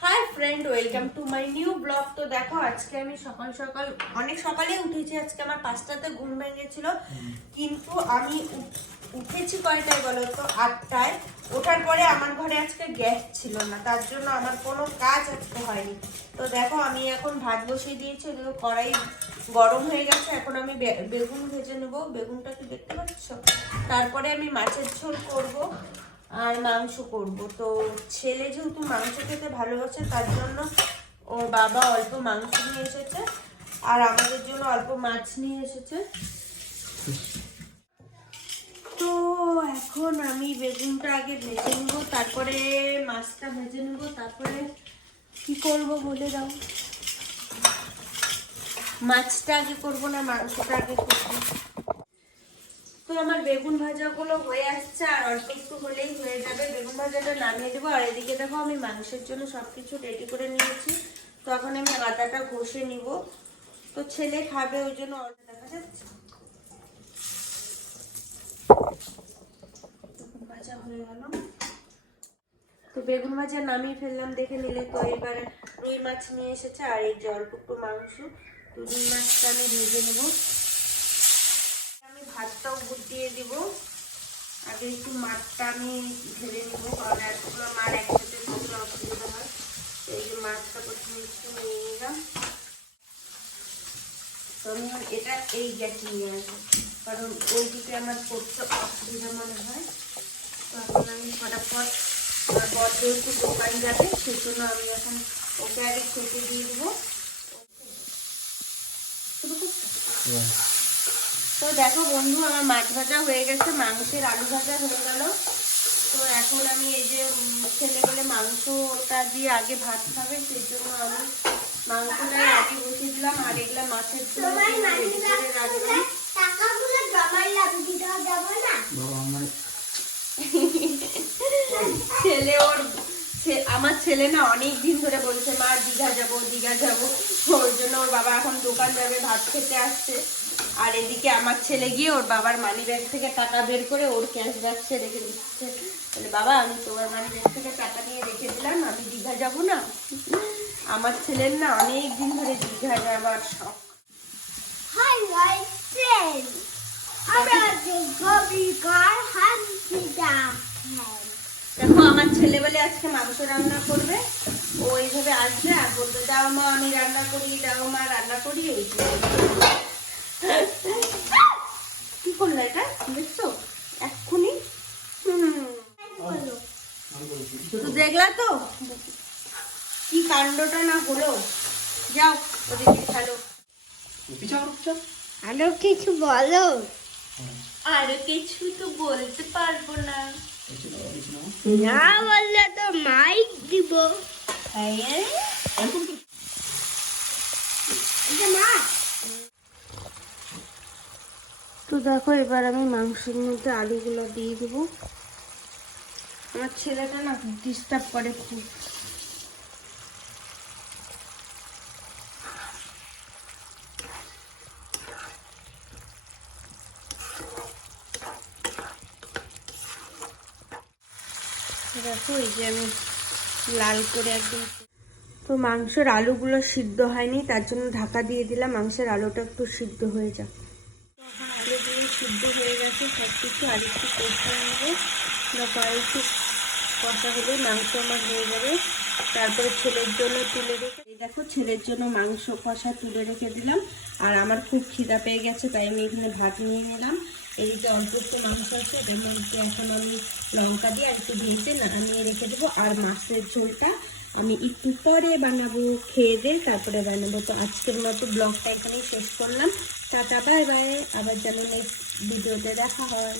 Hi friend welcome to my new blog তো দেখো, আজকে আমি সকাল সকাল, অনেক সকালে উঠেছি। আজকে আমার পাঁচটাতে ঘুম ভেঙেছিল। কিন্তু আমি উঠ- উঠেছি কয়টায় বলো তো? আটটায়। ওঠার পরে আমার ঘরে আজকে গ্যাস ছিল না, তার জন্য আমার কোনো কাজ আজকে হয়নি। তো দেখো, আমি এখন ভাত বসিয়ে দিয়েছি ওদিকে কড়াই গরম হয়ে গেছে। এখন আমি বেগুন ভেজে নেব। বেগুনটা কি দেখতে পাচ্ছ? তারপরে আমি মাছের ঝোল করব। আর মাংস করব। তো ছেলে যেহেতু মাংস খেতে ভালোবাসে, তার জন্য ওর বাবা অল্প মাংস নিয়ে এসেছে, আর আমাদের জন্য অল্প মাছ নিয়ে এসেছে। তো এখন আমি বেগুনটা আগে ভেজে নেব, তারপরে মাছটা ভেজে নেব, তারপরে কি করব বলে দাও। মাছটা আগে করব না, মাংসটা আগে করব। তো আমার বেগুন ভাজাগুলো হয়ে আসছে, আর অল্প একটু হলেই হয়ে যাবে। বেগুন ভাজাটা নামিয়ে দেবো, আর এদিকে দেখো আমি মাংসের জন্য সবকিছু রেডি করে নিয়েছি। তখন আমি আদাটা ঘষে নিব। তো ছেলে খাবে, ওই জন্য অল্প দেখা যাচ্ছে। তো বেগুন ভাজা নামিয়ে ফেললাম, দেখে নিলে তো এবারে রুই মাছ নিয়ে এসেছে, আর এই যে অল্প একটু মাংস। তো রুই মাছটা আমি ভেজে নেব। দিয়ে দিব। আগে একটু মাছটা আমি ঢেলে নিব, কারণ এতগুলো মার একসাথে থাকলে অসুবিধা হয়। তো এই মাছটা প্রথমে একটু নিয়ে নিলাম। তো আমি এটা এই গ্যাস নিয়ে আসব কারণ ওইদিকে আমার করতে অসুবিধা মনে হয়। তো এখন আমি ফটাফট আমার বর যেহেতু দোকান যাবে সেই জন্য আমি এখন ওকে আগে খেতে দিয়ে দেবো। শুরু করতে তো দেখো বন্ধু আমার মাছ ভাজা হয়ে গেছে মাংসের আলু ভাজা হয়ে গেল। তো এখন আমি এই যে ছেলে বলে মাংসটা দিয়ে আগে ভাত খাবে সেই জন্য আমি মাংসটা আগে বসিয়ে দিলাম আর এগুলা মাছের ছেলে ওর আমার ছেলে না অনেক দিন ধরে বলছে মা দীঘা যাব দীঘা যাব। ওর জন্য ওর বাবা এখন দোকান যাবে ভাত খেতে আসছে। আর এদিকে আমার ছেলে গিয়ে ওর বাবার মানি ব্যাগ থেকে টাকা বের করে ওর ক্যাশ বাক্সে রেখে দিচ্ছে। বলে বাবা আমি তোমার মানি ব্যাগ থেকে টাকা নিয়ে রেখে দিলাম আমি দীঘা যাব না? আমার ছেলের না অনেক দিন ধরে দীঘা যাবার শখ। হাই হাই ফ্রেন্ড আমরা যে গবি কার হান্তি ডাক দেখো আমার ছেলে বলে আজকে মাংস রান্না করবে। ও এইভাবে আসবে আর বলবে দাও মা আমি রান্না করি দাও মা রান্না করি। এই। কি করল এটা দেখছ এক্ষুনি। দেখলা তো? কি কাণ্ডটা না হলো? যাও ওদিকে খেলো। আরও কিছু বলো? আরও কিছু তো বলতে পারব না। না বললে তো মাইক দিব। মা। তো দেখো, এবার আমি মাংসের মধ্যে আলুগুলো দিয়ে দেবো। আমার ছেলেটা না ডিস্টার্ব করে খুব। দেখো, এই যে আমি লাল করে একদম তো মাংসের আলুগুলো সিদ্ধ হয়নি, তার জন্য ঢাকা দিয়ে দিলাম। মাংসের আলুটা একটু সিদ্ধ হয়ে যাক। সিদ্ধ হয়ে গেছে সব কিছু আর একটু কষা দেখো আর একটু কষা হলে মাংস আমার হয়ে যাবে। তারপরে ছেলের জন্য তুলে রেখে এই দেখো, ছেলের জন্য মাংস কষা তুলে রেখে দিলাম। আর আমার খুব খিদা পেয়ে গেছে, তাই আমি এখানে ভাত নিয়ে নিলাম। এই যে অল্প একটু মাংস আছে, এটার মধ্যে এখন আমি লঙ্কা দিয়ে আর একটু ভেজে নামিয়ে রেখে দেবো। আর মাছের ঝোলটা আমি একটু পরে বানাবো, খেয়ে দিয়ে তারপরে বানাবো। তো আজকের মতো ব্লগটা এখানেই শেষ করলাম। Tata, bye bye. আবার যেন নেক্সট ভিডিওতে দেখা হয়।